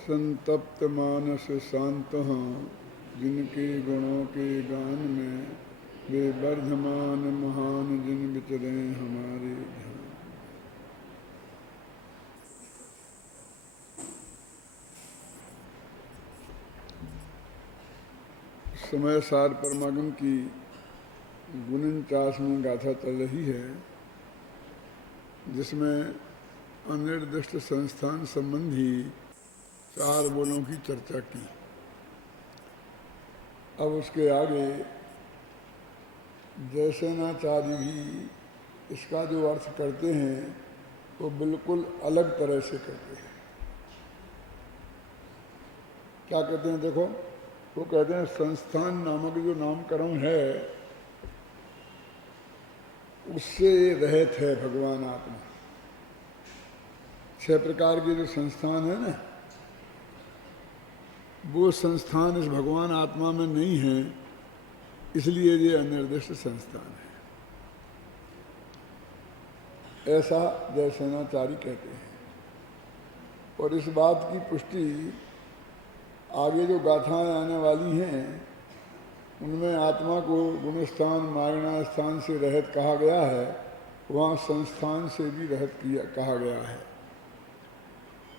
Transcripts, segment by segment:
संतप्त मानस शांत जिनके गुणों के गान में वे वर्धमान महान जिन विचरे हमारे ध्यान। समय सार परमागम की 49वीं गाथा चल रही है, जिसमें अनिर्दिष्ट संस्थान संबंधी 4 बोलों की चर्चा की। अब उसके आगे जयसेनाचार्य भी इसका जो अर्थ करते हैं वो बिल्कुल अलग तरह से करते हैं। क्या कहते हैं देखो, वो कहते हैं संस्थान नामक जो नामकरण है उससे रहित है भगवान आत्मा। 6 प्रकार के जो संस्थान है ना, वो संस्थान इस भगवान आत्मा में नहीं है, इसलिए ये अनिर्दिष्ट संस्थान है, ऐसा जयसेनाचार्य कहते हैं। और इस बात की पुष्टि आगे जो गाथाएं आने वाली हैं उनमें आत्मा को गुणस्थान मायना स्थान से रहित कहा गया है, वहाँ संस्थान से भी रहित कहा गया है।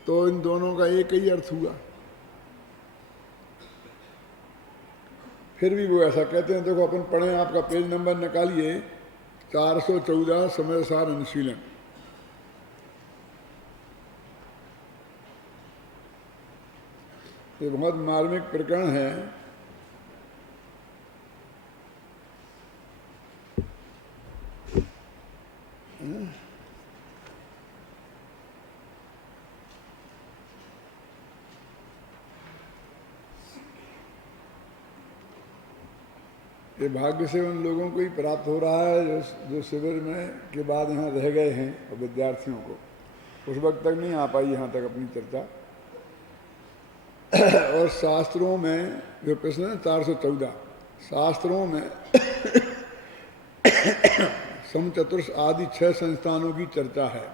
तो इन दोनों का एक ही अर्थ हुआ। फिर भी वो ऐसा कहते हैं। देखो अपन पढ़ें, आपका पेज नंबर निकालिए 414 समय सार अनुशीलन। ये बहुत मार्मिक प्रकरण है। ये भाग्य से उन लोगों को ही प्राप्त हो रहा है जो शिविर में के बाद यहाँ रह गए हैं, और विद्यार्थियों को उस वक्त तक नहीं आ पाई यहाँ तक अपनी चर्चा। और शास्त्रों में जो प्रश्न है 414, शास्त्रों में समचतुर्ष आदि 6 संस्थानों की चर्चा है।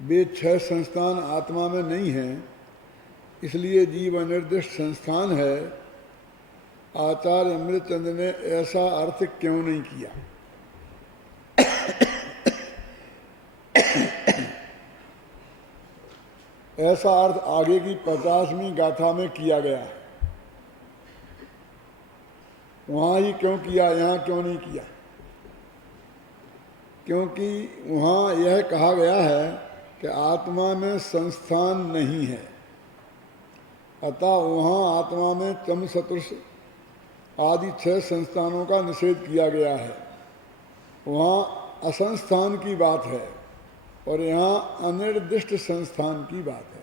वे 6 संस्थान आत्मा में नहीं हैं, इसलिए जीव अनिर्दिष्ट संस्थान है। आचार्य अमृतचंद्र ने ऐसा अर्थ क्यों नहीं किया? ऐसा अर्थ आगे की 50वीं गाथा में किया गया है। वहां ही क्यों किया, यहां क्यों नहीं किया? क्योंकि वहां यह कहा गया है कि आत्मा में संस्थान नहीं है, अतः वहां आत्मा में चम सदृश आदि 6 संस्थानों का निषेध किया गया है। वहाँ असंस्थान की बात है और यहाँ अनिर्दिष्ट संस्थान की बात है।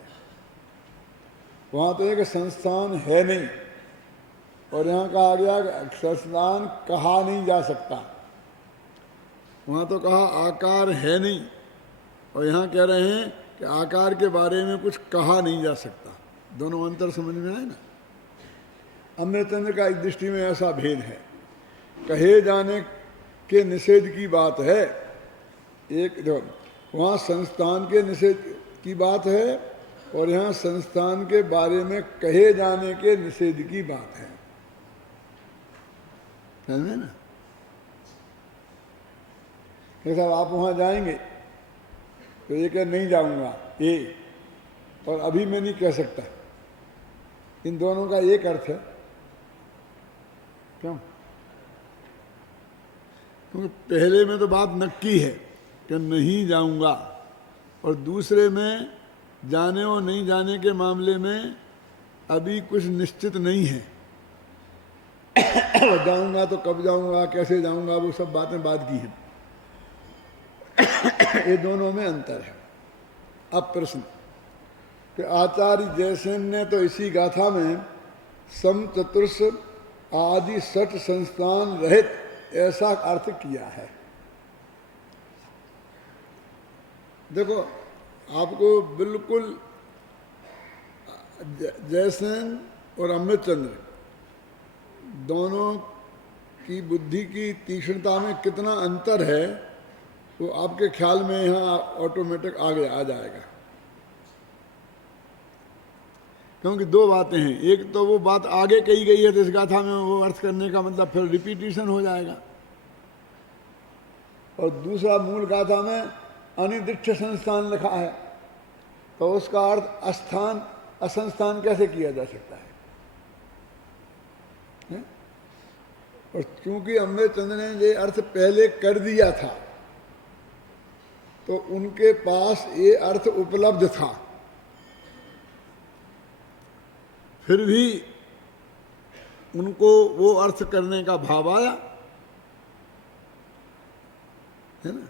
वहाँ तो एक संस्थान है नहीं, और यहाँ कहा गया कि संस्थान कहा नहीं जा सकता। वहाँ तो कहा आकार है नहीं, और यहाँ कह रहे हैं कि आकार के बारे में कुछ कहा नहीं जा सकता। दोनों अंतर समझ में आए ना? अमृतचंद्र का एक दृष्टि में ऐसा भेद है। कहे जाने के निषेध की बात है, एक जो वहाँ संस्थान के निषेध की बात है, और यहाँ संस्थान के बारे में कहे जाने के निषेध की बात है। समझे ना? साहब आप वहाँ जाएंगे तो ये कह नहीं जाऊँगा, ये और अभी मैं नहीं कह सकता। इन दोनों का एक अर्थ है। क्यों? क्योंकि पहले में तो बात नक्की है कि नहीं जाऊंगा, और दूसरे में जाने और नहीं जाने के मामले में अभी कुछ निश्चित नहीं है। जाऊंगा तो कब जाऊंगा, कैसे जाऊंगा, वो सब बातें बाद की हैं। ये दोनों में अंतर है। अब प्रश्न कि आचार्य जयसेन ने तो इसी गाथा में समचतुर्ष आदि 6 संस्थान रहित ऐसा अर्थ किया है। देखो आपको बिल्कुल जयसेन और अमृतचंद्र दोनों की बुद्धि की तीक्ष्णता में कितना अंतर है तो आपके ख्याल में यहाँ ऑटोमेटिक आ जाएगा। क्योंकि दो बातें हैं, एक तो वो बात आगे कही गई है तो इस गाथा में वो अर्थ करने का मतलब फिर रिपीटिशन हो जाएगा, और दूसरा मूल गाथा में अनिर्दिष्ट संस्थान लिखा है, तो उसका अर्थ अस्थान असंस्थान कैसे किया जा सकता है? और क्योंकि अमृतचंद्र ने ये अर्थ पहले कर दिया था तो उनके पास ये अर्थ उपलब्ध था, फिर भी उनको वो अर्थ करने का भाव आया, है ना।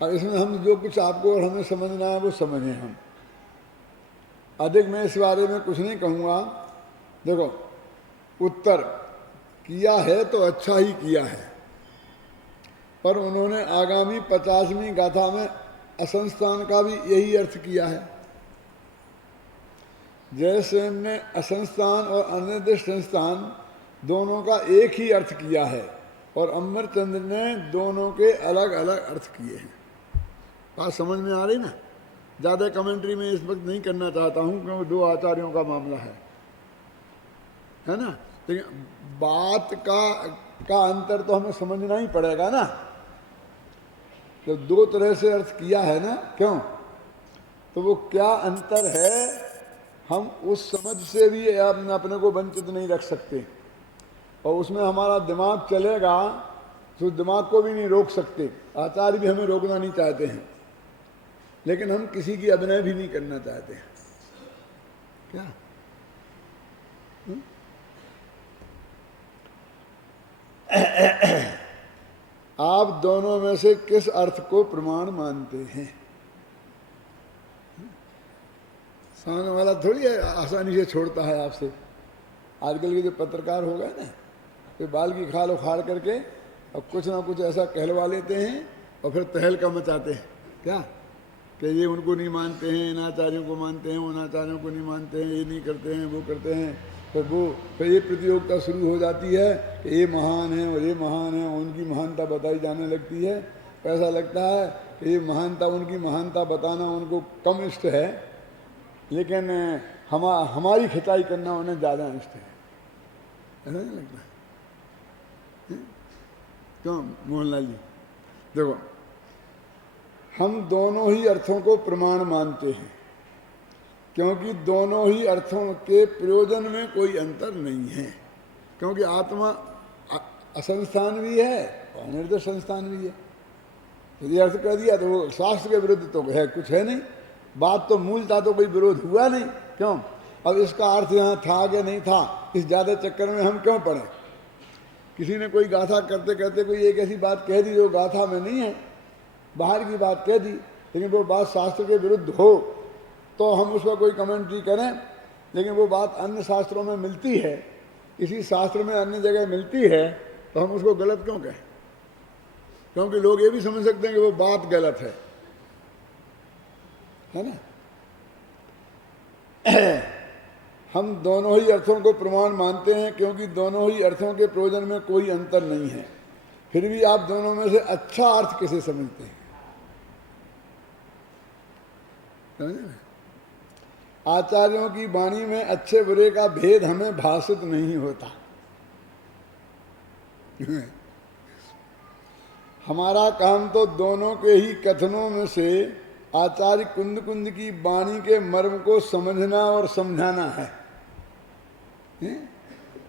अब इसमें हम जो कुछ आपको और हमें समझना है वो समझें हम, अधिक मैं इस बारे में कुछ नहीं कहूँगा। देखो, उत्तर किया है तो अच्छा ही किया है, पर उन्होंने आगामी 50वीं गाथा में असंस्थान का भी यही अर्थ किया है। जयसेन ने असंस्थान और अनिर्दिष्ट संस्थान दोनों का एक ही अर्थ किया है, और अमरचंद्र ने दोनों के अलग अलग अर्थ किए हैं। बात समझ में आ रही ना? ज़्यादा कमेंट्री में इस वक्त नहीं करना चाहता हूँ क्योंकि दो आचार्यों का मामला है ना। लेकिन बात का अंतर तो हमें समझना ही पड़ेगा ना। जब दो तरह से अर्थ किया है ना, क्यों, तो वो क्या अंतर है हम उस समझ से भी अपने को वंचित नहीं रख सकते, और उसमें हमारा दिमाग चलेगा तो दिमाग को भी नहीं रोक सकते। आचार्य भी हमें रोकना नहीं चाहते हैं, लेकिन हम किसी की अभिनय भी नहीं करना चाहते हैं। क्या आप दोनों में से किस अर्थ को प्रमाण मानते हैं? सामने वाला थोड़ी आसानी से छोड़ता है आपसे। आजकल के जो पत्रकार हो गए ना, तो बाल की खाल उखाड़ करके और कुछ ना कुछ ऐसा कहलवा लेते हैं और फिर तहलका मचाते हैं। क्या कि ये उनको नहीं मानते हैं, इन आचार्यों को मानते हैं, उन आचार्यों को नहीं मानते हैं, ये नहीं करते हैं, वो करते हैं। फिर ये प्रतियोगिता शुरू हो जाती है कि ये महान है और ये महान है, उनकी महानता बताई जाने लगती है। ऐसा लगता है कि ये महानता, उनकी महानता बताना उनको कम इष्ट है, लेकिन हमारी खिंचाई करना उन्हें ज़्यादा इष्ट है। ऐसा नहीं लगता? क्यों मोहनलाल जी? देखो, हम दोनों ही अर्थों को प्रमाण मानते हैं क्योंकि दोनों ही अर्थों के प्रयोजन में कोई अंतर नहीं है। क्योंकि आत्मा असंस्थान भी है और अनिर्दिष्ट संस्थान भी है। यदि अर्थ कर दिया तो वो शास्त्र के विरुद्ध तो है, कुछ है नहीं। बात तो मूलता तो कोई विरोध हुआ नहीं। क्यों? अब इसका अर्थ यहाँ था कि नहीं था, इस ज़्यादा चक्कर में हम क्यों पड़े? किसी ने कोई गाथा करते करते कोई एक ऐसी बात कह दी जो गाथा में नहीं है, बाहर की बात कह दी, लेकिन वो बात शास्त्र के विरुद्ध हो तो हम उस पर कोई कमेंट्री करें। लेकिन वो बात अन्य शास्त्रों में मिलती है, इसी शास्त्र में अन्य जगह मिलती है, तो हम उसको गलत क्यों कहें? क्योंकि लोग ये भी समझ सकते हैं कि वो बात गलत है ना। हम दोनों ही अर्थों को प्रमाण मानते हैं क्योंकि दोनों ही अर्थों के प्रयोजन में कोई अंतर नहीं है। फिर भी आप दोनों में से अच्छा अर्थ किसे समझते हैं? आचार्यों की वाणी में अच्छे बुरे का भेद हमें भाषित नहीं होता। हमारा काम तो दोनों के ही कथनों में से आचार्य कुंद कुंद की वाणी के मर्म को समझना और समझाना है।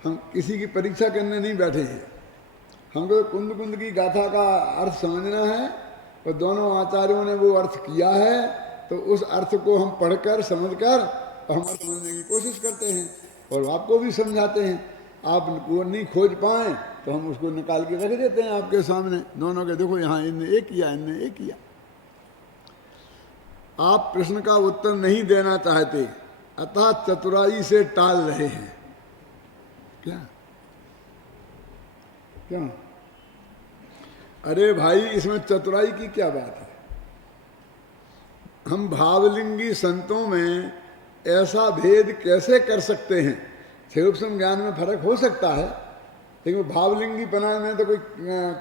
हम किसी की परीक्षा करने नहीं बैठे हैं, हमको तो कुंद कुंद की गाथा का अर्थ समझना है, और दोनों आचार्यों ने वो अर्थ किया है, तो उस अर्थ को हम पढ़कर समझकर हम समझने की कोशिश करते हैं और आपको भी समझाते हैं। आप वो नहीं खोज पाए तो हम उसको निकाल के रख देते हैं आपके सामने दोनों के, देखो यहाँ इनने एक किया, इनने एक किया। आप प्रश्न का उत्तर नहीं देना चाहते, अतः चतुराई से टाल रहे हैं। क्या क्यों? अरे भाई, इसमें चतुराई की क्या बात है? हम भावलिंगी संतों में ऐसा भेद कैसे कर सकते हैं? सूक्ष्म ज्ञान में फर्क हो सकता है, लेकिन भावलिंगी पना में तो कोई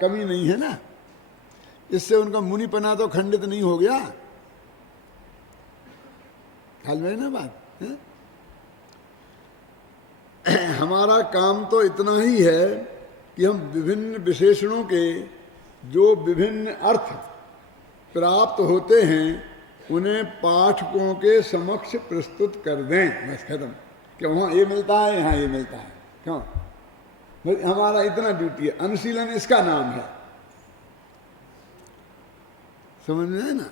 कमी नहीं है ना। इससे उनका मुनिपना तो खंडित नहीं हो गया। ख्याल में ना बात है? हमारा काम तो इतना ही है कि हम विभिन्न विशेषणों के जो विभिन्न अर्थ प्राप्त होते हैं उन्हें पाठकों के समक्ष प्रस्तुत कर दें, बस खत्म। कि वहाँ ये मिलता है, यहाँ ये मिलता है, क्यों? हमारा इतना ड्यूटी है, अनुशीलन इसका नाम है। समझ में है ना?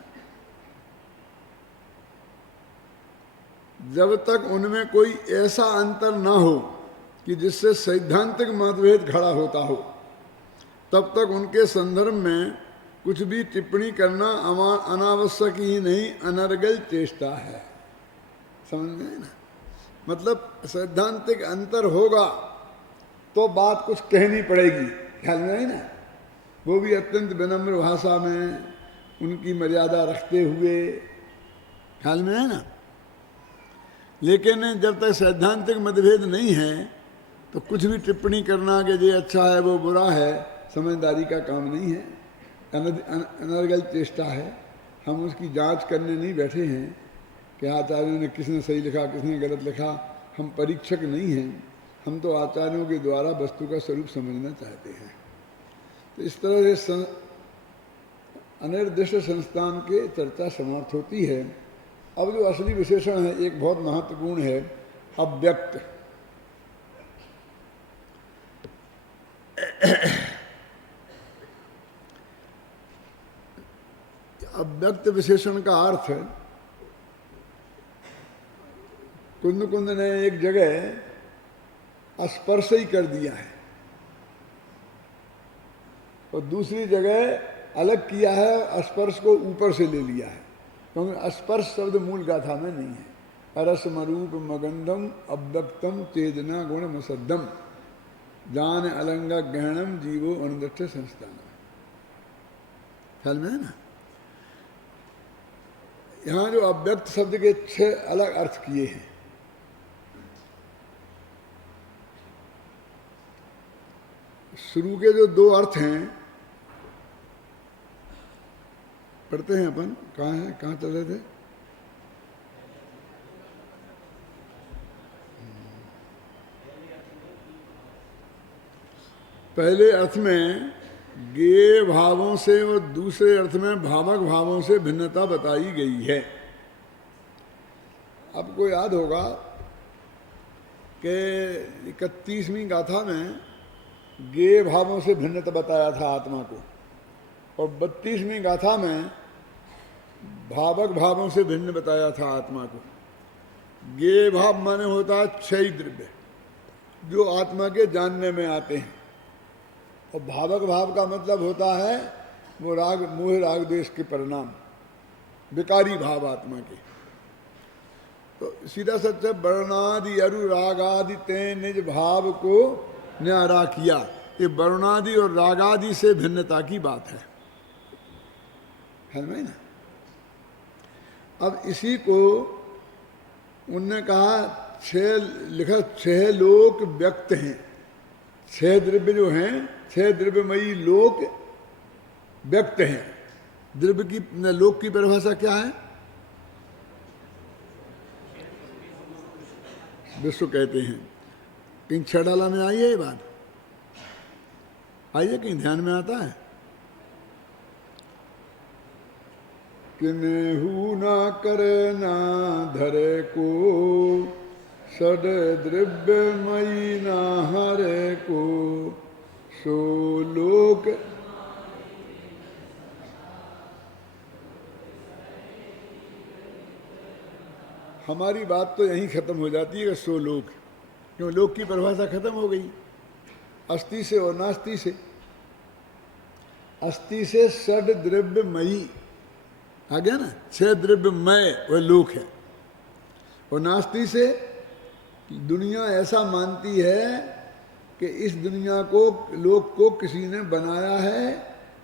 जब तक उनमें कोई ऐसा अंतर ना हो कि जिससे सैद्धांतिक मतभेद खड़ा होता हो, तब तक उनके संदर्भ में कुछ भी टिप्पणी करना अनावश्यक ही नहीं, अनर्गल चेष्टा है। समझ में है ना? मतलब सैद्धांतिक अंतर होगा तो बात कुछ कहनी पड़ेगी, ख्याल में है ना? वो भी अत्यंत विनम्र भाषा में, उनकी मर्यादा रखते हुए, ख्याल में है ना? लेकिन जब तक सैद्धांतिक मतभेद नहीं है तो कुछ भी टिप्पणी करना कि ये अच्छा है वो बुरा है, समझदारी का काम नहीं है, अनर्गल चेष्टा है। हम उसकी जांच करने नहीं बैठे हैं कि आचार्यों ने किसने सही लिखा किसने गलत लिखा। हम परीक्षक नहीं हैं, हम तो आचार्यों के द्वारा वस्तु का स्वरूप समझना चाहते हैं। तो इस तरह से अनिर्दिष्ट संस्थान के चर्चा समाप्त होती है। अब जो असली विशेषण है एक बहुत महत्वपूर्ण है, अव्यक्त। अव्यक्त विशेषण का अर्थ है, कुंद कुंद ने एक जगह स्पर्श ही कर दिया है और दूसरी जगह अलग किया है, स्पर्श को ऊपर से ले लिया है, क्योंकि स्पर्श शब्द मूल गाथा में नहीं है। अरसमरूप मगंधम अव्यक्तम चेतना गुण मसद्दम जान अलंगा गहणम जीवो अनुदृष्ट संस्थान। ख्याल में है ना? यहाँ जो अव्यक्त शब्द के 6 अलग अर्थ किए हैं। शुरू के जो 2 अर्थ हैं पढ़ते हैं अपन, कहाँ है, कहाँ चल रहे थे? पहले अर्थ में गेय भावों से और दूसरे अर्थ में भावक भावों से भिन्नता बताई गई है। आपको याद होगा कि 31वीं गाथा में गेय भावों से भिन्नता बताया था आत्मा को, और 32वीं गाथा में भावक भावों से भिन्न बताया था आत्मा को। गेय भाव माने होता है 6 द्रव्य जो आत्मा के जानने में आते हैं, और भावक भाव का मतलब होता है वो राग मोह राग द्वेष के परिणाम, विकारी भाव आत्मा के। तो सीधा सच है, वर्णादि अरु रागादि ते निज भाव को न्यारा किया। ये वर्णादि और रागादि से भिन्नता की बात है ना? अब इसी को उनने कहा 6 लोक व्यक्त हैं, 6 द्रव्य जो हैं, 6 द्रव्यमयी लोक व्यक्त हैं। द्रव्य की लोक की परिभाषा क्या है? विश्व कहते हैं। कहीं 6 डाला में आई है ये बात? आइए, कहीं ध्यान में आता है? किन्हू ना करे ना धरे को, षड द्रव्यमयी ना हरे को, सो लोक। हमारी बात तो यहीं खत्म हो जाती है कि सो लोक, क्यों? लोक की परिभाषा खत्म हो गई अस्थि से और नास्ति से। अस्थि से षड द्रव्यमयी आ गया ना, 6 द्रव्यमय वह लोक है, और नास्ति से दुनिया ऐसा मानती है कि इस दुनिया को, लोक को किसी ने बनाया है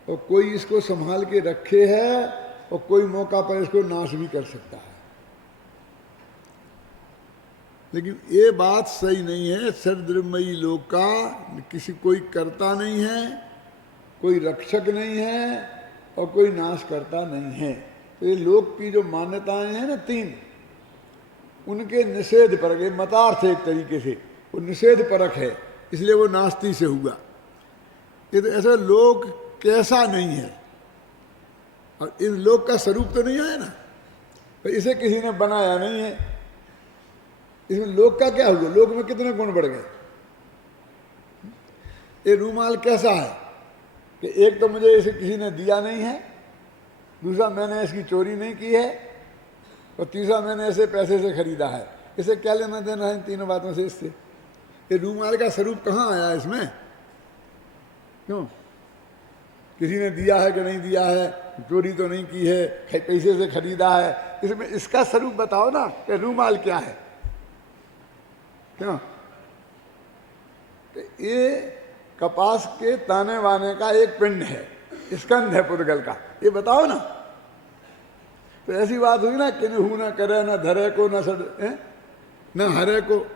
और कोई इसको संभाल के रखे है और कोई मौका पर इसको नाश भी कर सकता है। लेकिन ये बात सही नहीं है। षड्द्रव्यमयी लोक का किसी कोई कर्ता नहीं है, कोई रक्षक नहीं है और कोई नाश करता नहीं है। तो ये लोक की जो मान्यताएं हैं ना 3, उनके निषेध पर गए, मतार्थ एक तरीके से वो निषेध परक है, इसलिए वो नास्ति से हुआ। ये तो ऐसा लोक कैसा नहीं है, और इस लोक का स्वरूप तो नहीं है ना, तो इसे किसी ने बनाया नहीं है। इसमें लोक का क्या हुआ, लोक में कितने गुण बढ़ गए। ये रूमाल कैसा है कि एक तो मुझे इसे किसी ने दिया नहीं है, दूसरा मैंने इसकी चोरी नहीं की है, और तीसरा मैंने इसे पैसे से खरीदा है। इसे क्या लेना देना है इन तीनों बातों से इससे। ये रूमाल का स्वरूप कहाँ आया इसमें, क्यों? किसी ने दिया है कि नहीं दिया है, चोरी तो नहीं की है, पैसे से खरीदा है, इसमें इसका स्वरूप बताओ ना कि रूमाल क्या है, क्यों? ये कपास के ताने वाने का एक पिंड है, स्कंध है पुद्गल का, ये बताओ ना। तो ऐसी बात हुई ना, किन्हू न करे न धरे को न हरे को।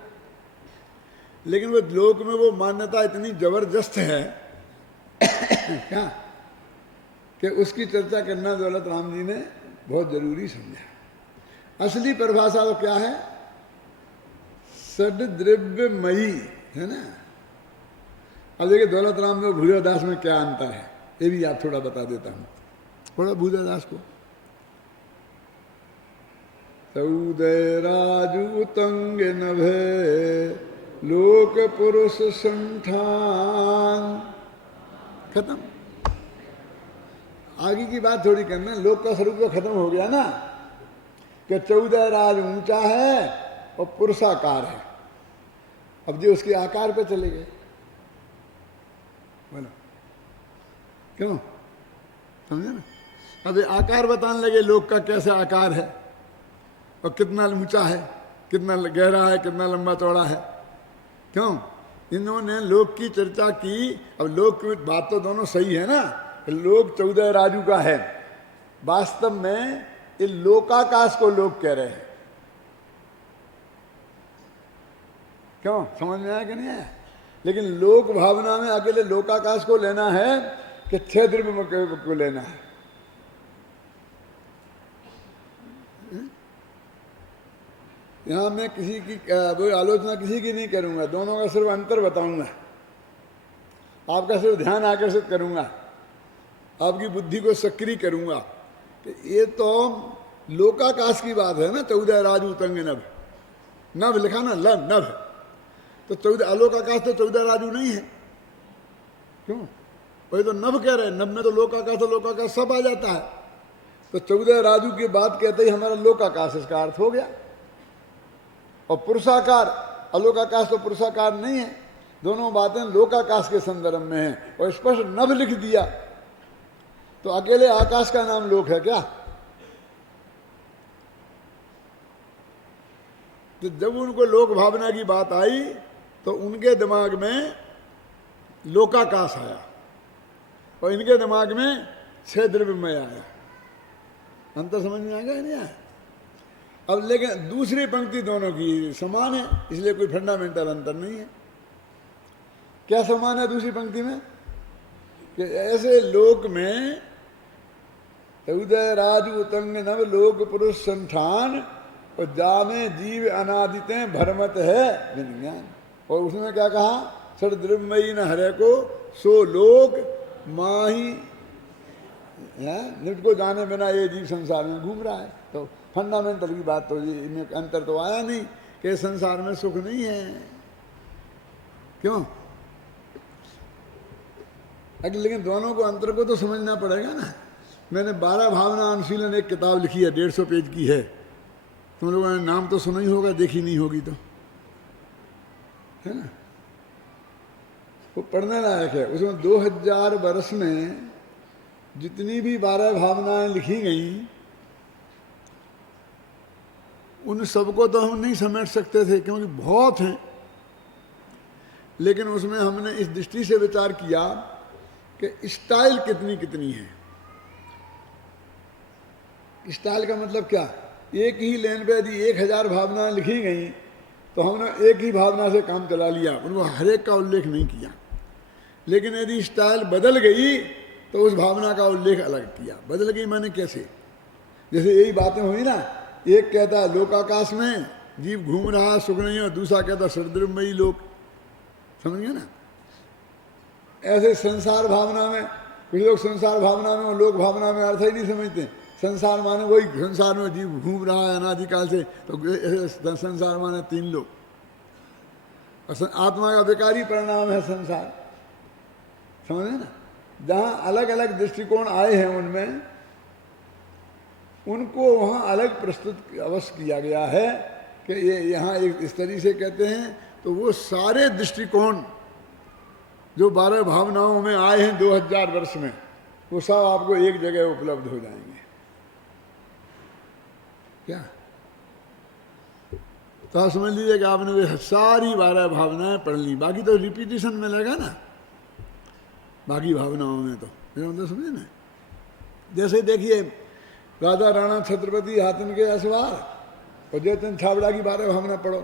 लेकिन वो लोक में वो मान्यता इतनी जबरदस्त है क्या कि उसकी चर्चा करना दौलत राम जी ने बहुत जरूरी समझा। असली परिभाषा तो क्या है, षड्द्रव्यमयी है ना। अब देखिए दौलत राम में भूदेवदास में क्या अंतर है, ये भी आप थोड़ा बता देता हूं, थोड़ा भूदेवदास को। चौदह राजू तंग नभे लोक पुरुष संठान, खत्म। आगे की बात थोड़ी करना, लोक का स्वरूप तो खत्म हो गया ना, कि 14 राज ऊंचा है और पुरुषाकार है। अब जो उसके आकार पे चले गए, बोलो क्यों, समझे ना। अब ये आकार बताने लगे लोक का कैसे आकार है, और कितना ऊंचा है, कितना गहरा है, कितना लंबा चौड़ा है, क्यों? इन्होंने लोक की चर्चा की। अब लोक की बात तो दोनों सही है ना, लोक 14 राजू का है, वास्तव में ये लोकाकाश को लोक कह रहे हैं। क्यों, समझ में आया कि नहीं आया? लेकिन लोक भावना में अकेले लोकाकाश को लेना है कि 6 द्रव्य को लेना है। यहां मैं किसी की वो आलोचना किसी की नहीं करूंगा, दोनों का सिर्फ अंतर बताऊंगा, आपका सिर्फ ध्यान आकर्षित करूंगा, आपकी बुद्धि को सक्रिय करूंगा कि ये तो लोकाकाश की बात है ना। 14 राजू तंग नभ, नभ लिखा ना, लब नभ, तो 14 अलोकाकाश तो 14 राजू नहीं है, क्यों? वही तो नभ कह रहे हैं, नभ में तो लोकाकाश सब आ जाता है। तो 14 राजू की बात कहते ही हमारा लोकाकाश इसका अर्थ हो गया। और पुरुषाकार, अलोकाकाश तो पुरुषाकार नहीं है, दोनों बातें लोकाकाश के संदर्भ में हैं। और स्पष्ट नभ लिख दिया तो अकेले आकाश का नाम लोक है क्या? तो जब उनको लोक भावना की बात आई तो उनके दिमाग में लोकाकाश आया, और इनके दिमाग में 6 द्रव्यमय आया। अंतर समझ में आएगा नहीं आया? अब लेकिन दूसरी पंक्ति दोनों की समान है, इसलिए कोई फंडामेंटल अंतर नहीं है। क्या समान है दूसरी पंक्ति में? कि ऐसे लोक में 14 राजू उतंग नव लोक पुरुष संठान, और जामे जीव अनादिते भरमत है विज्ञान। और उसने क्या कहा, षड्द्रव्यमयी न हरे को सो लोक माही, निट को जाने बिना ये जीव संसार में घूम रहा है। तो फंडामेंटल की बात तो ये, इनमें अंतर तो आया नहीं कि संसार में सुख नहीं है, क्यों? लेकिन दोनों को अंतर को तो समझना पड़ेगा ना। मैंने 12 भावना अनुशीलन एक किताब लिखी है, 150 पेज की है, तुम लोगों ने नाम तो सुना ही होगा, देखी नहीं होगी तो, है ना। वो पढ़ने लायक है। उसमें 2000 वर्ष में जितनी भी 12 भावनाएं लिखी गई, उन सबको तो हम नहीं समेट सकते थे क्योंकि बहुत हैं। लेकिन उसमें हमने इस दृष्टि से विचार किया कि स्टाइल कितनी कितनी है। स्टाइल का मतलब क्या, एक ही लाइन पे यदि 1000 भावनाएं लिखी गई तो हमने एक ही भावना से काम चला लिया, उनको हर एक का उल्लेख नहीं किया। लेकिन यदि स्टाइल बदल गई तो उस भावना का उल्लेख अलग किया। बदल गई माने कैसे? जैसे यही बातें हुई ना, एक कहता है लोकाकाश में जीव घूम रहा है, सुख नहीं है, और दूसरा कहता सदृमयी लोक। समझ गए ना? ऐसे संसार भावना में कुछ लोग संसार भावना में और लोक भावना में अर्थ ही नहीं समझते। संसार माने वही संसार में जीव घूम रहा है अनादिकाल से, तो ऐसे संसार माने 3 लोग, और आत्मा का विकारी परिणाम है संसार। समझे ना? जहाँ अलग अलग दृष्टिकोण आए हैं उनमें, उनको वहाँ अलग प्रस्तुत अवश्य किया गया है कि ये यहाँ एक इस तरीके से कहते हैं। तो वो सारे दृष्टिकोण जो 12 भावनाओं में आए हैं 2000 वर्ष में, वो सब आपको एक जगह उपलब्ध हो जाएंगे। क्या तो आप समझ लीजिए कि आपने वे सारी 12 भावनाएं पढ़ ली, बाकी तो रिपीटिशन में लगा ना बाकी भावनाओं में। तो मेरा मतलब समझे ना? जैसे देखिए राजा राणा छत्रपति हाथन के असवार और जयतन छाबड़ा की 12 भावना पढ़ो।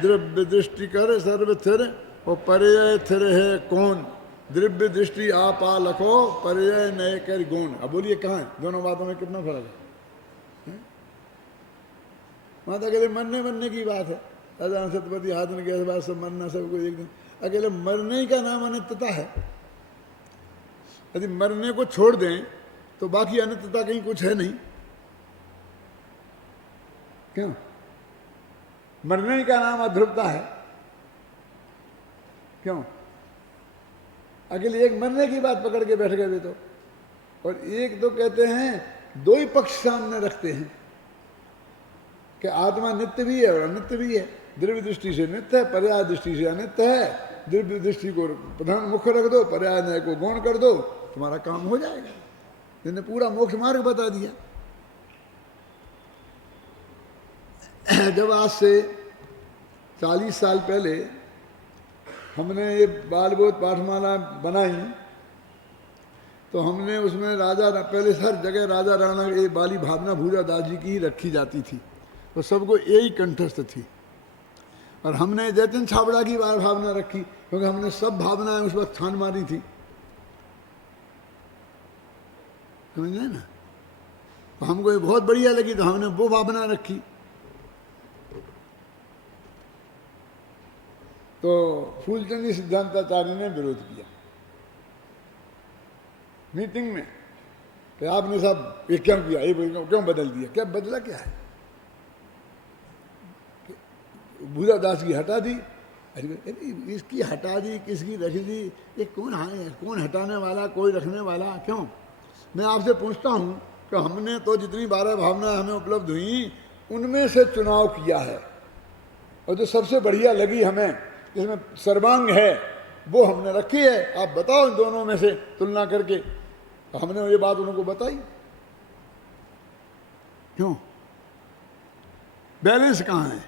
द्रव्य दृष्टि कर सर्व थिर और पर्याय थिर है कौन, द्रव्य दृष्टि आपा लखो पर्याय नए कर गुण। अब बोलिए कहाँ है? दोनों बातों में कितना फर्क है? माता अकेले मरने की बात है। राजा छत्रपति हाथन के असवार सब मरना, सबको एक दिन अकेले मरने का नाम अनित्यता है। यदि मरने को छोड़ दें तो बाकी अनित्यता कहीं कुछ है नहीं। क्यों? मरने का नाम अध्रुवता है। क्यों? अकेले एक मरने की बात पकड़ के बैठ गए तो, और एक तो कहते हैं, 2 ही पक्ष सामने रखते हैं कि आत्मा नित्य भी है और अनित्य भी है। द्रव्य दृष्टि से नित्य है, पर्याय दृष्टि से अनित्य है। द्रव्य दृष्टि को प्रधान मुख्य रख दो, पर्याय न्याय को गौण कर दो, तुम्हारा काम हो जाएगा। जिन्होंने पूरा मोक्ष मार्ग बता दिया। जब आज से 40 साल पहले हमने ये बालबोध पाठमाला बनाई, तो हमने उसमें राजा पहले हर जगह राजा राणा ये बाली भावना भूजा दास जी की ही रखी जाती थी, तो सबको यही कंठस्थ थी। और हमने जयतन छाबड़ा की भावना रखी, क्योंकि हमने सब भावनाएं उस वक्त छान मारी थी। समझ गए ना? तो हमको ये बहुत बढ़िया लगी, तो हमने वो भावना रखी। तो फूलचंदी सिद्धांताचार्य ने विरोध किया मीटिंग में कि आपने सब ये क्यों किया, ये क्यों बदल दिया? क्या बदला? क्या है? भूजा दास की हटा दी, इसकी हटा दी, किसकी रख दी, ये कौन हटाने वाला, कोई रखने वाला? क्यों? मैं आपसे पूछता हूं कि हमने तो जितनी 12 भावनाएं हमें उपलब्ध हुई, उनमें से चुनाव किया है, और जो सबसे बढ़िया लगी हमें, जिसमें सर्वांग है, वो हमने रखी है। आप बताओ इन दोनों में से तुलना करके। तो हमने ये बात उनको बताई। क्यों? बैलेंस कहाँ है?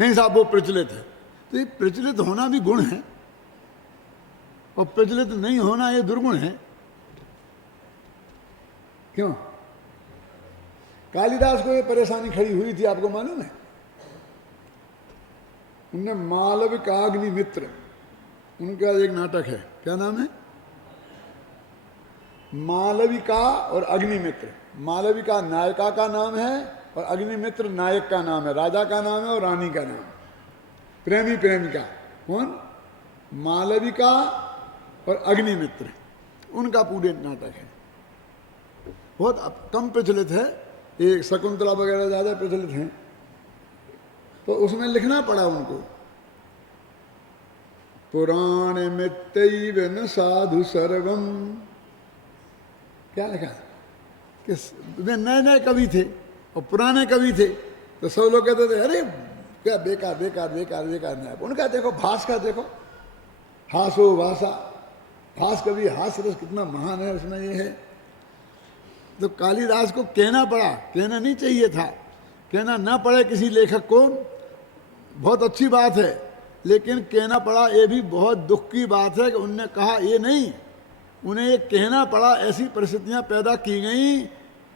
नहीं साहब वो प्रचलित है। तो ये प्रचलित होना भी गुण है, और प्रचलित नहीं होना ये दुर्गुण है। क्यों? कालिदास को ये परेशानी खड़ी हुई थी, आपको मालूम है? उनने मालविकाग्नि मित्र, उनका एक नाटक है, क्या नाम है? मालविका और अग्निमित्र। मालविका नायिका का नाम है और अग्निमित्र नायक का नाम है, राजा का नाम है और रानी का नाम, प्रेमी प्रेमिका। कौन? मालविका और अग्निमित्र, उनका पूरे नाटक है। बहुत कम प्रचलित है, ये शकुंतला वगैरह ज़्यादा प्रचलित हैं। तो उसमें लिखना पड़ा उनको, पुराण मित्यैव न साधु सर्वम। क्या लिखा? कि नए नए कवि थे और पुराने कवि थे, तो सब लोग कहते थे अरे क्या बेकार बेकार बेकार बेकार नहीं। उनका देखो भास का, देखो हासो भाषा, भास कवि, हास रस कितना महान है उसमें ये है। तो कालिदास को कहना पड़ा, कहना नहीं चाहिए था, कहना ना पड़े किसी लेखक को, बहुत अच्छी बात है, लेकिन कहना पड़ा ये भी बहुत दुख की बात है कि उनने कहा ये नहीं, उन्हें ये कहना पड़ा, ऐसी परिस्थितियां पैदा की गई,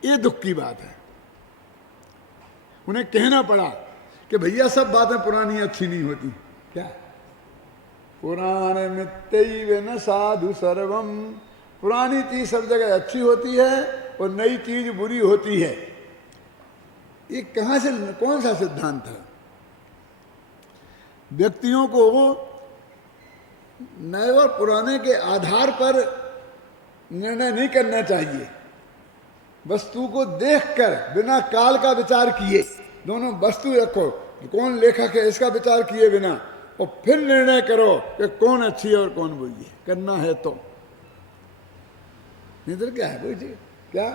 ये दुख की बात है। उन्हें कहना पड़ा कि भैया सब बातें पुरानी अच्छी नहीं होती। क्या? पुराण मित्यैव न साधु सर्वम। पुरानी चीज सब जगह अच्छी होती है और नई चीज बुरी होती है। ये कहाँ से, कौन सा सिद्धांत है? व्यक्तियों को नए और पुराने के आधार पर निर्णय नहीं करना चाहिए। वस्तु को देखकर बिना काल का विचार किए, दोनों वस्तु रखो, कौन लेखक है इसका विचार किए बिना, और फिर निर्णय करो कि कौन अच्छी है और कौन बुरी है। करना है तो नहीं तो क्या है कोई चीज, क्या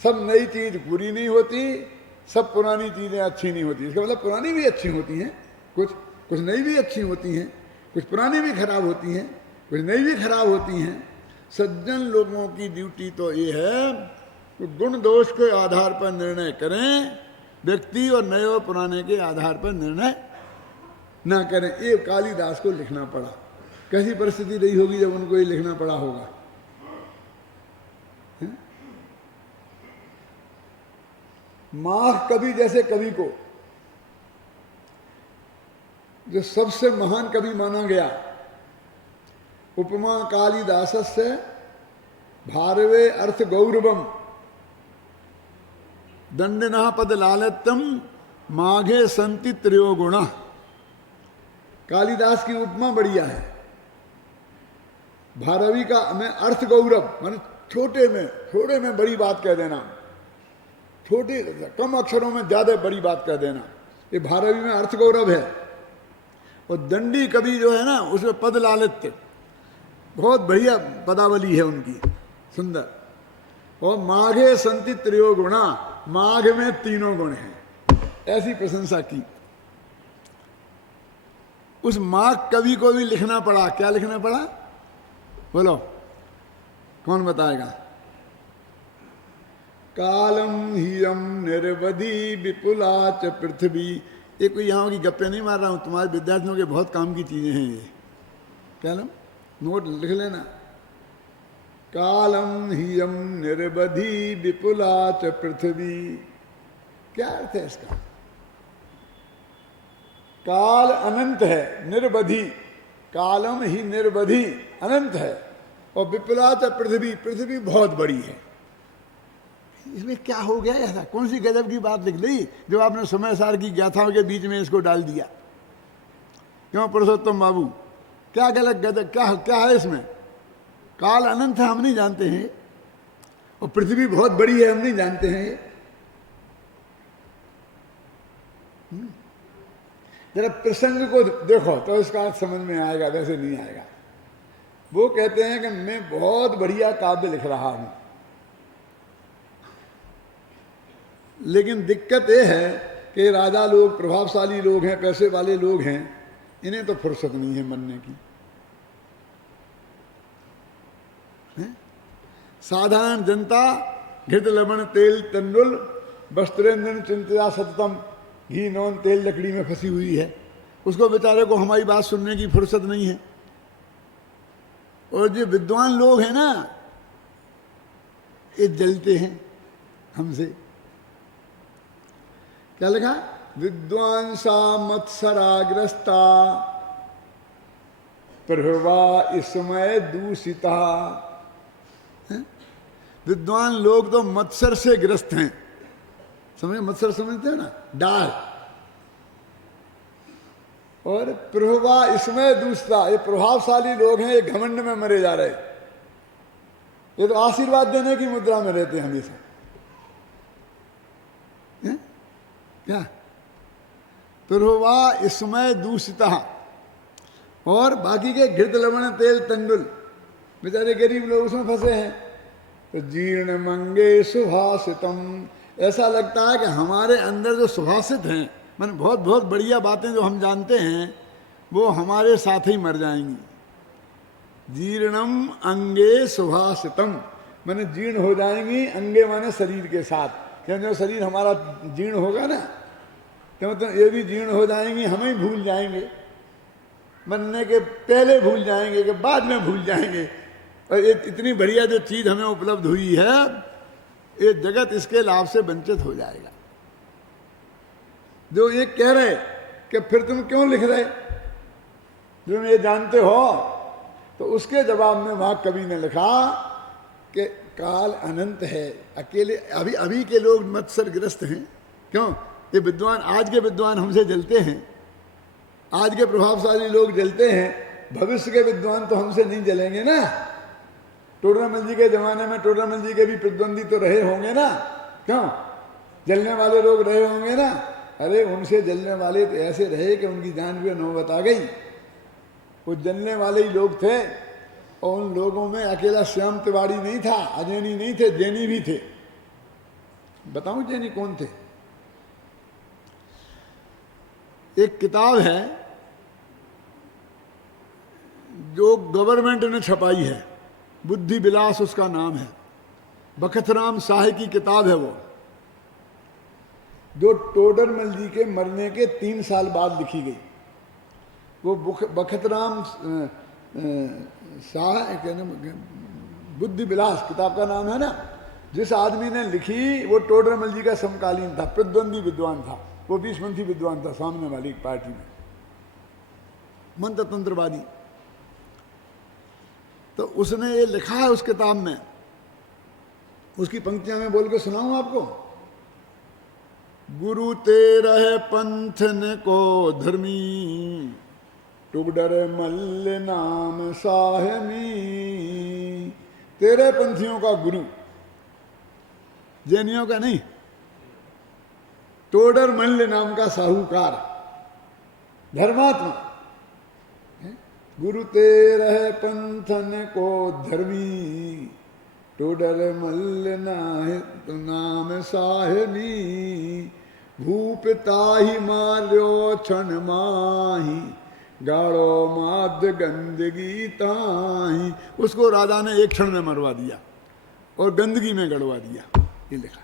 सब नई चीज बुरी नहीं होती, सब पुरानी चीजें अच्छी नहीं होती। इसका मतलब पुरानी भी अच्छी होती हैं, कुछ नई भी अच्छी होती हैं, कुछ पुरानी भी खराब होती हैं, कुछ नई भी खराब होती हैं। सज्जन लोगों की ड्यूटी तो ये है कि गुण दोष के आधार पर निर्णय करें, व्यक्ति और नए और पुराने के आधार पर निर्णय ना करें। ये कालिदास को लिखना पड़ा। कैसी परिस्थिति रही होगी जब उनको ये लिखना पड़ा होगा? माह कवि जैसे कवि को, जो सबसे महान कवि माना गया, उपमा कालिदासस्य भारवे अर्थ गौरवम दंडिनः पद लालत्यम माघे संति त्रयो गुणः। कालिदास की उपमा बढ़िया है। भारवी का में अर्थ गौरव, माने थोड़े में बड़ी बात कह देना, छोटे कम अक्षरों में ज्यादा बड़ी बात कह देना, ये भारवी में अर्थ गौरव है। और दंडी कवि जो है ना, उसमें पद लालित्य, बहुत बढ़िया पदावली है उनकी, सुंदर। और माघे संति त्रयो गुणा, माघ में तीनों गुण हैं, ऐसी प्रशंसा की। उस माघ कवि को भी लिखना पड़ा। क्या लिखना पड़ा बोलो, कौन बताएगा? कालम हियम निर्वधि विपुला च पृथ्वी। ये कोई यहाँ की गप्पे नहीं मार रहा हूं, तुम्हारे विद्यार्थियों के बहुत काम की चीजें हैं ये। क्या नाम, नोट लिख लेना। कालम हियम निर्वधि विपुला च पृथ्वी। क्या अर्थ है इसका? काल अनंत है, निर्वधि, कालम ही निर्वधि, अनंत है, और विपुला च पृथ्वी, पृथ्वी बहुत बड़ी है। इसमें क्या हो गया ऐसा? कौन सी गजब की बात लिख ली जो आपने समय सार की गाथाओं के बीच में इसको डाल दिया? क्यों पुरुषोत्तम बाबू, क्या गलत गजब, क्या है इसमें? काल अनंत है हम नहीं जानते हैं, और पृथ्वी बहुत बड़ी है हम नहीं जानते हैं। जरा प्रसंग को देखो तो इसका अर्थ समझ में आएगा, वैसे नहीं आएगा। वो कहते हैं कि मैं बहुत बढ़िया काव्य लिख रहा हूं, लेकिन दिक्कत यह है कि राजा लोग, प्रभावशाली लोग हैं, पैसे वाले लोग हैं, इन्हें तो फुर्सत नहीं है मरने की। साधारण जनता घृत लवण तेल तंडुल वस्त्रेंद्र चिंता सततम, घी नौन तेल लकड़ी में फंसी हुई है। उसको बेचारे को हमारी बात सुनने की फुर्सत नहीं है। और जो विद्वान लोग हैं ना, ये जलते हैं हमसे। क्या लिखा? विद्वांसा मत्सराग्रस्ता प्रभवा इसमय दूषिता। विद्वान लोग तो मत्सर से ग्रस्त हैं। समझ, मत्सर समझते हैं ना, डाल। और प्रभवा इसमें दूसरा, ये प्रभावशाली लोग हैं, ये घमंड में मरे जा रहे। ये तो आशीर्वाद देने की मुद्रा में रहते हैं हमेशा। क्या? प्रभवा इसमें दूषिता। और बाकी के घृत लवण तेल तंडुल, बेचारे गरीब लोग उसमें फंसे हैं। तो जीर्ण मंगे सुभाषितम, ऐसा लगता है कि हमारे अंदर जो सुभाषित हैं, मैंने बहुत बहुत बढ़िया बातें जो हम जानते हैं, वो हमारे साथ ही मर जाएंगी। जीर्णम अंगे सुभाषितम, मैंने जीर्ण हो जाएंगी, अंगे माने शरीर के साथ। क्यों? जो शरीर हमारा जीर्ण होगा ना, क्यों तो ये भी जीर्ण हो जाएंगी, हमें भूल जाएंगे, मरने के पहले भूल जाएंगे कि बाद में भूल जाएंगे। और ये इतनी बढ़िया जो चीज हमें उपलब्ध हुई है, ये जगत इसके लाभ से वंचित हो जाएगा। जो ये कह रहे कि फिर तुम क्यों लिख रहे, जो तुम ये जानते हो, तो उसके जवाब में वहां कवि ने लिखा कि काल अनंत है। अकेले अभी के लोग मत्सरग्रस्त हैं, क्यों? ये विद्वान, आज के विद्वान हमसे जलते हैं, आज के प्रभावशाली लोग जलते हैं, भविष्य के विद्वान तो हमसे नहीं जलेंगे ना। टोडरमल जी के जमाने में टोडरमल जी के भी प्रतिद्वंदी तो रहे होंगे ना, क्यों? जलने वाले लोग रहे होंगे ना। अरे उनसे जलने वाले तो ऐसे रहे कि उनकी जान भी नौबत आ गई। वो जलने वाले ही लोग थे, और उन लोगों में अकेला श्याम तिवारी नहीं था, अजैनी नहीं थे, जैनी भी थे। बताऊं जैनी कौन थे? एक किताब है जो गवर्नमेंट ने छपाई है, बुद्धि विलास उसका नाम है, बखतराम शाह की किताब है वो, जो टोडरमल जी के मरने के 3 साल बाद लिखी गई। वो बखतराम शाह बुद्धि विलास किताब का नाम है ना। जिस आदमी ने लिखी वो टोडरमल जी का समकालीन था, प्रतिद्वंदी विद्वान था, वो 20पंथी विद्वान था सामने वाली पार्टी में, मंत्र तंत्रवादी। तो उसने ये लिखा है उस किताब में, उसकी पंक्तियां मैं बोल के सुनाऊं आपको। गुरु तेरह पंथन को धर्मी, टुगडर मल्ल नाम साहमी। 13 पंथियों का गुरु, जैनियों का नहीं, टोडर मल्ल नाम का साहूकार, धर्मात्मा। गुरु 13 पंथन को धर्मी, टोडर मल्ल नाम साहमी। भूप ताहि मार्यो क्षण माही, गाड़ो माध्य गंदगी ताही। उसको राजा ने एक क्षण में मरवा दिया और गंदगी में गड़वा दिया। ये लिखा,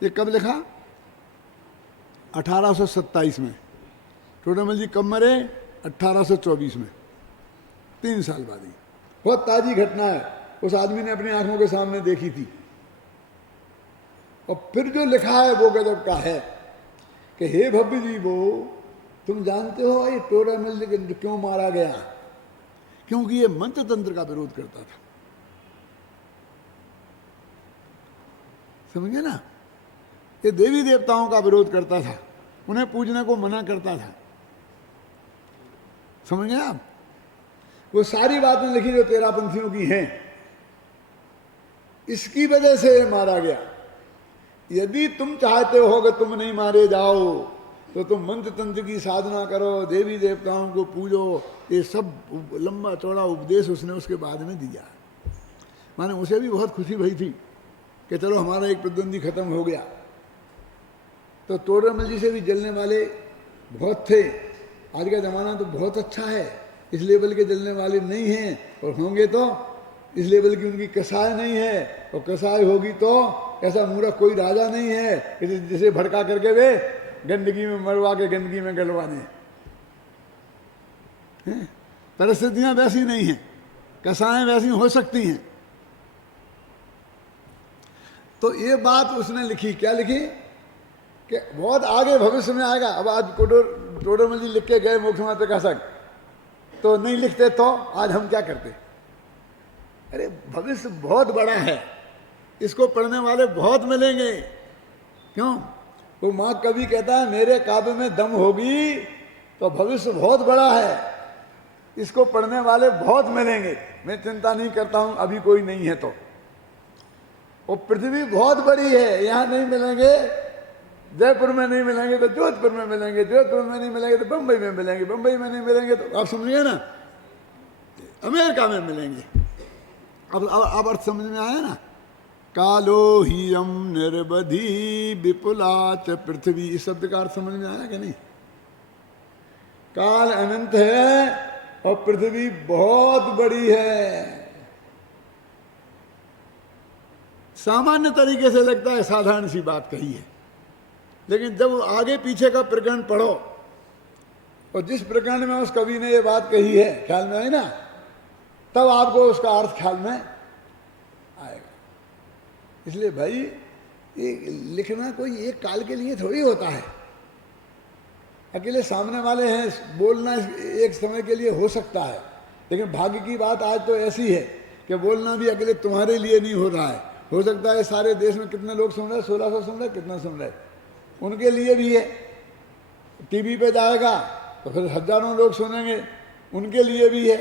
ये कब लिखा? 1827 में। टोडरमल जी कब मरे? 1824 में, 3 साल बाद ही। बहुत ताजी घटना है, उस आदमी ने अपनी आंखों के सामने देखी थी। और फिर जो लिखा है वो गजब का है कि हे भव्य जी, वो तुम जानते हो ये टोडरमल जी क्यों मारा गया? क्योंकि ये मंत्र तंत्र का विरोध करता था। समझे ना? ये देवी देवताओं का विरोध करता था, उन्हें पूजने को मना करता था। समझ गए आप? वो सारी बातें लिखी जो 13 पंथियों की हैं, इसकी वजह से मारा गया। यदि तुम चाहते हो कि तुम नहीं मारे जाओ तो तुम मंत्र तंत्र की साधना करो, देवी देवताओं को पूजो। ये सब लंबा चौड़ा उपदेश उसने उसके बाद में दिया। माने उसे भी बहुत खुशी भई थी कि चलो हमारा एक प्रतिद्वंदी खत्म हो गया। तो टोडरमल जी से भी जलने वाले बहुत थे। आज का ज़माना तो बहुत अच्छा है, इस लेवल के जलने वाले नहीं हैं, और होंगे तो इस लेवल की उनकी कसाय नहीं है। और कसाय होगी तो ऐसा मूर्ख कोई राजा नहीं है जिसे भड़का करके वे गंदगी में मरवा के गंदगी में गलवाने। परिस्थितियां वैसी नहीं हैं, कसाएं वैसी हो सकती हैं। तो ये बात उसने लिखी, क्या लिखी कि बहुत आगे भविष्य में आएगा। अब आज टोडरमल जी लिख के गए मोक्षमार्ग प्रकाशक, तो नहीं लिखते तो आज हम क्या करते? अरे भविष्य बहुत बड़ा है, इसको पढ़ने वाले बहुत मिलेंगे। क्यों? वो माँ कवि कहता है मेरे काव्य में दम होगी तो भविष्य बहुत बड़ा है, इसको पढ़ने वाले बहुत मिलेंगे। मैं चिंता नहीं करता हूं अभी कोई नहीं है तो। वो पृथ्वी बहुत बड़ी है, यहाँ नहीं मिलेंगे, जयपुर में नहीं मिलेंगे तो जोधपुर में मिलेंगे, जोधपुर में नहीं मिलेंगे तो बंबई में मिलेंगे, बंबई में नहीं मिलेंगे तो आप समझिए ना अमेरिका में मिलेंगे। अब अर्थ समझ में आया ना? कालो ही यम निर्बधी विपुलाच पृथ्वी, इस शब्द का अर्थ समझ में आया कि नहीं? काल अनंत है और पृथ्वी बहुत बड़ी है। सामान्य तरीके से लगता है साधारण सी बात कही है, लेकिन जब आगे पीछे का प्रकरण पढ़ो और जिस प्रकरण में उस कवि ने ये बात कही है ख्याल में आई ना, तब आपको उसका अर्थ ख्याल में आएगा। इसलिए भाई ये लिखना कोई एक काल के लिए थोड़ी होता है। अकेले सामने वाले हैं, बोलना एक समय के लिए हो सकता है, लेकिन भाग्य की बात आज तो ऐसी है कि बोलना भी अकेले तुम्हारे लिए नहीं हो रहा है, हो सकता है सारे देश में कितने लोग सुन रहे हैं, 1600 सुन रहे, कितना सुन रहे, उनके लिए भी है। टीवी पे जाएगा तो फिर हजारों लोग सुनेंगे, उनके लिए भी है।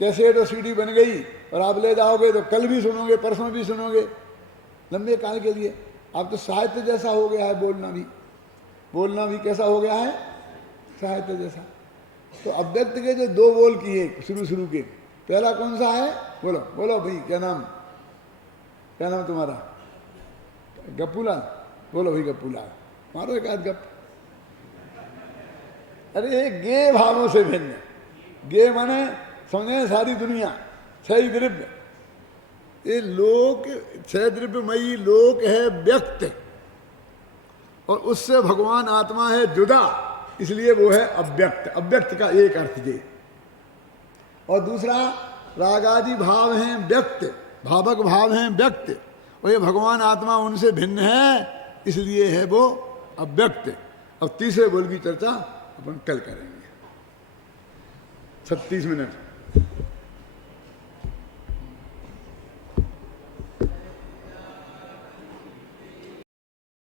कैसेट और सीडी बन गई और आप ले जाओगे तो कल भी सुनोगे, परसों भी सुनोगे, लंबे काल के लिए। अब तो साहित्य जैसा हो गया है बोलना भी, बोलना भी कैसा हो गया है, साहित्य जैसा। तो अव्यक्त के जो दो बोल किए शुरू के, पहला कौन सा है, बोलो बोलो भाई, क्या नाम तुम्हारा, गप्पूलाल, बोलो भाई गप्पूलाल, मारो एक आध गप। अरे गे भावों से भिन्न, गे माने समझे सारी दुनिया, छह द्रव्य, ये लोक, छह द्रव्यमयी लोक है व्यक्त, और उससे भगवान आत्मा है जुदा, इसलिए वो है अव्यक्त। अव्यक्त का एक अर्थ ये, और दूसरा रागादि भाव हैं व्यक्त, भावक भाव हैं व्यक्त, और ये भगवान आत्मा उनसे भिन्न है, इसलिए है वो अव्यक्त। अब तीसरे बोल की चर्चा अपन कल करेंगे। 36 मिनट।